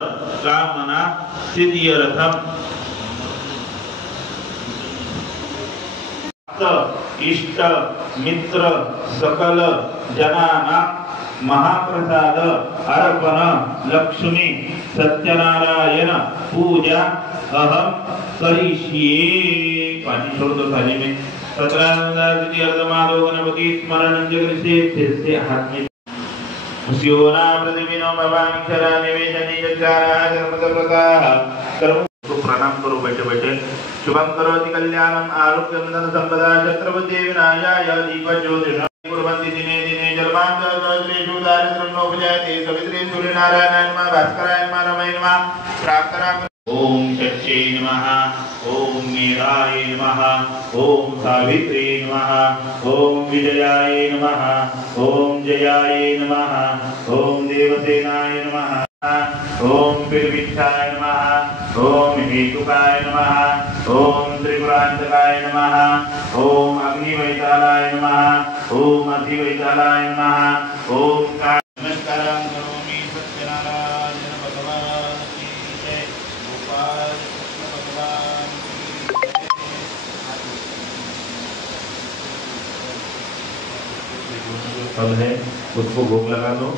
कामना सिद्ध्यर्थम इष्ट मित्र सकल जनाना महाप्रसाद अर्पण लक्ष्मी सत्यनारायण पूजा अहम करिष्ये। पानी छोड़ दो थाली में। 17 माधव गणपति स्मरण से हाथ में उस्योना प्रतिदिनो भवानी क्षरा निवेदनी जगारा कर्मकप्रदाः कर्म को प्रणाम करो बैठे बैठे। शुभम करोति कल्याणम आरोग्यम धन संपदा छत्रपति विनाशाय दीपज्योतिषं कुर्वन्ति दिने दिने जलमांगश्रेषु दारिद्र्यं नोपजायते सवित्रे सूर्यनारायणाय नमः भास्कराय नमः रमाय नमः प्रार्थना। ओम चक्षे नमः ओम मेधाय नमः ओम सावित्रे नमः ओम विजयाय नमः ओम जयाय नमः ओम देवसेनाय नमः ओम पितृविच्छाय नमः ओम हेतुकाय नमः ओम त्रिपुरांतकाय नमः ओम अग्निवैतालाय नमः ओम अधिवैतालाय नमः ओम नमस्कारं करोमि सत्यनारायण भगवान की जय। गोपाल कृष्ण भगवान की जय। फल है उसको भोग लगा दो।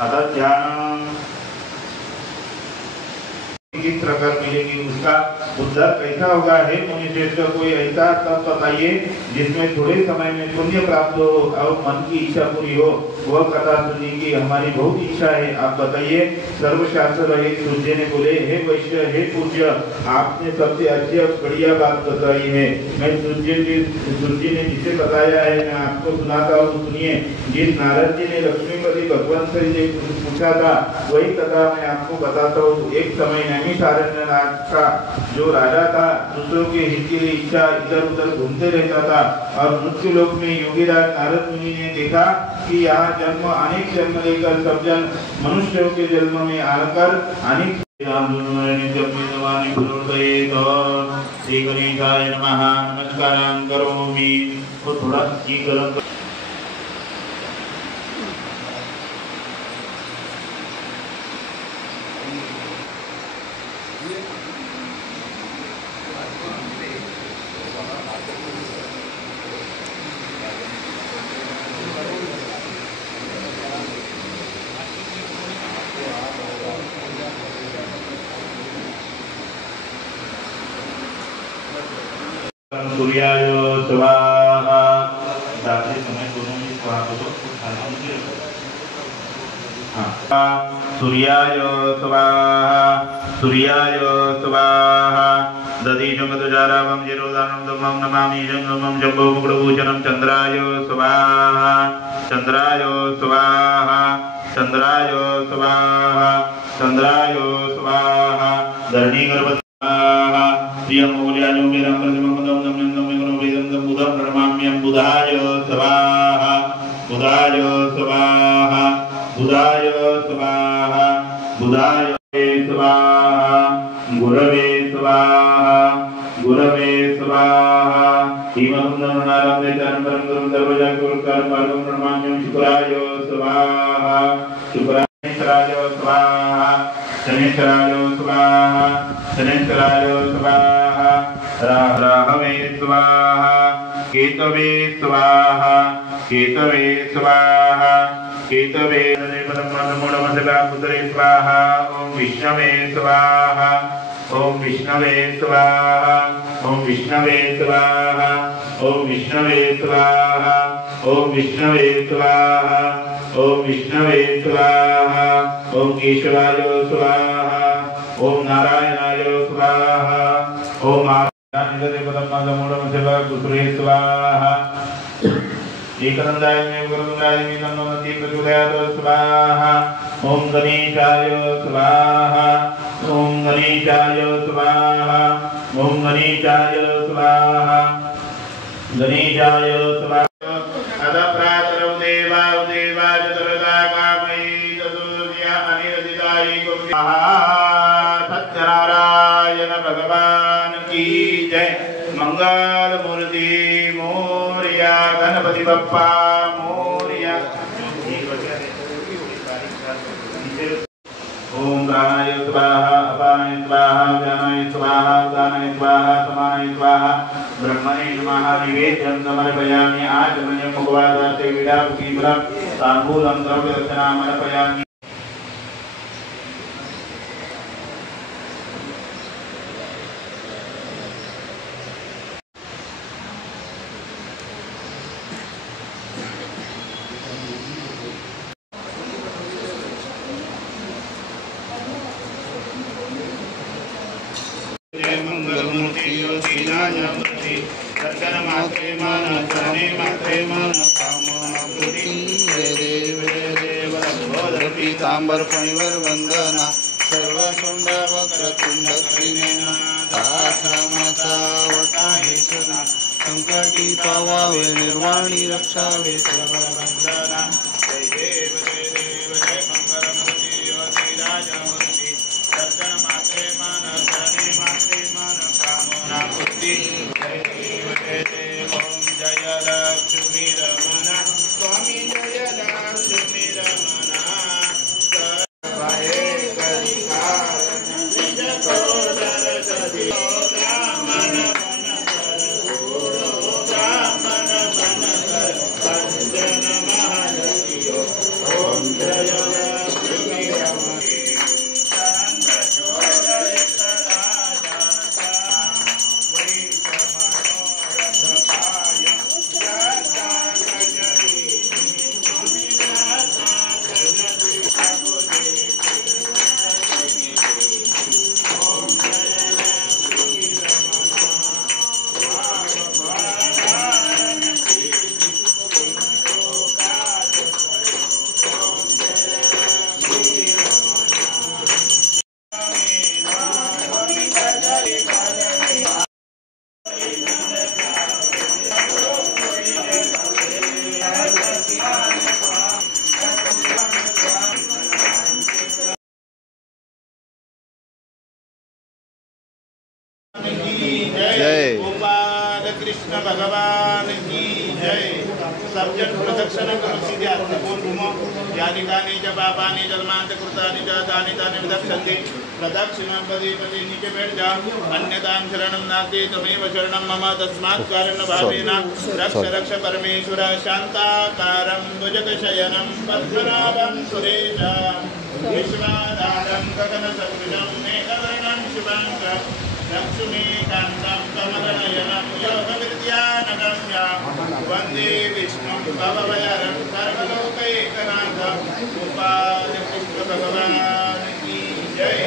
आता ध्यान किस प्रकार मिलेगी उसका उद्धार कैसा होगा है मुनिश्रेष्ठ कोई ऐसा तब बताइए जिसमें थोड़े समय में पुण्य प्राप्त हो और मन की इच्छा पूरी हो। वह कथा सुनने की हमारी बहुत इच्छा है, आप बताइए। सर्वशास्त्र रहित सूर्य ने बोले हे वैश्य हे पूज्य आपने सबसे अच्छी बढ़िया बात बताई है। मैं सूर्य ने जिसे बताया है मैं आपको सुनाता हूँ, सुनिए। जिस नारद जी ने लक्ष्मीपति भगवान से पूछा था वही कथा मैं आपको बताता हूँ। एक समय नैमिषारण्य राज का जो राजा था दूसरों के हित के लिए इच्छा इधर उधर घूमते रहता था और मृत्यु लोक में योगीराज नारद मुनि ने देखा कि यहाँ जन्म अनेक जन्म लेकर सब जन मनुष्यों के जन्म में आकर अनेक श्री गणेशाय नमः नमस्कारं करोमि। तो थोड़ा घी गरम सूर्याय स्वाहा। जाते समय दोनों में स्वाहा बोलो। सूर्याय स्वाहा सूर्याय स्वाहा। दधीचं तुजारावं जिरोदानं दमं नमामि जंगमं जम्बो मुकुटभूषणं चंद्राय स्वाहा चंद्राय स्वाहा चंद्राय स्वाहा चंद्राय स्वाहा। धरणीगर्भ प्रियमौल्यायो मेरं प्रतिमं दं वेदं बुधं प्रणमाम्यं। बुधाय स्वाहा बुधाय स्वाहा बुधाय स्वाहा बुधाय स्वाहा गुरवे स्वाहा गुरवे स्वाहा। हिमंदनारं देतरं परं दर्वजाकुरं परं प्रणमाम्यं। शुक्राय स्वाहा शुक्राय स्वाहा शनिश्चराय स्वाहा शनिश्चराय स्वाहा। राहवे स्वाहा केतवे स्वाहा केतवे स्वाहा केतवे पुत्रे स्वाहा। ओम विष्णवे स्वाहा ओम विष्णवे स्वाहा ओम विष्णवे स्वाहा ओम विष्णवे स्वाहा ओम विष्णवे स्वाहा ओम विष्णवे स्वाहा। ओम केशवाय स्वाहा ओम नारायणाय स्वाहा ओम स्वाहा। एकदंडाय गुरुंडाय नमोति प्रचोदयात् स्वाहा। ओम गणेशाय स्वाहा ओम गणेशाय स्वाहा ओम गणेशाय स्वाहा गणेशाय स्वाहा। अदप्रातरौ देवा देवा चतुर्दा कामयि चतुर्या अनिरदिताय सत्यनारायण भगवान की जय। मंगल मूर्ति मोरया गणपति बप्पा मोरया। प्राणाय स्वाहा अपानाय स्वाहा व्यानाय स्वाहा उदानाय स्वाहा समानाय स्वाहा ब्रह्मणे नमः निवेद्यं समर्पयामि आचमनीयं मुखवादाते विडापुकीफलं ताम्बूलं द्रव्यदक्षिणामर्पयामि। मंगलमूर्ति योगीनायमूर्ति दर्शन मात्रे मन चरणे मात्रे मन कामनापूर्ति जय देव लंबोदर पीतांबर फणिवर वंदना सर्व शुंड वक्रतुंड त्रिनेना दासामाचा वटा हे सना संकटी पावावे निर्वाणी रक्षावे सर्व वंदना जय देव जय मंगलमूर्ति योगीनायमूर्ति दर्शन मात्रे मन चरणे मात्रे मन कामनापूर्ति जय देव ओम जय लक्ष्मी रमना स्वामी जय लक्ष्मी रमना सर्वाये कलिकारण निज को दर्शति ब्राह्मण मन कर गुरु ब्राह्मण मन कर पंजन महालक्ष्मी ओम जय लक्ष्मी रमना जय गोपाल कृष्ण भगवान की जय। सब जन प्रदक्षिण करो सीधे हाथ से बोल घूमो यानि कानि च पापानि जन्मांत कृतानि च तानि तानि विदक्षन्ति प्रदक्षिणं पदे पदे नीचे बैठ जाओ अन्यतां शरणं नास्ति तमेव शरणं मम तस्मात् कारणभावेन रक्ष रक्ष परमेश्वर शान्ताकारं भुजगशयनं पद्मनाभं सुरेशं विश्वाधारं गगनसदृशं मेघवर्णं शुभाङ्गं लक्ष्मीकान्तं कमलनयनं योगविद्यानगम्यं वन्दे विष्णुं भवभयहरं सर्वलोकैकनाथं गोपाल कृष्ण भगवान की जय।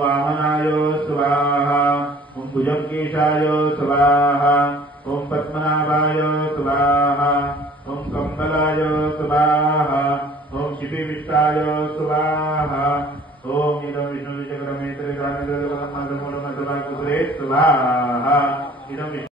वामनाय स्वाहा ओम भुजंगेशाय स्वाहा ओम पद्मनाभाय स्वाहा ओम कंबलाय स्वाहा ओम शिपिविष्टाय स्वाहा ओम इदं विष्णुचक्रमेत्रे स्वाहा इदं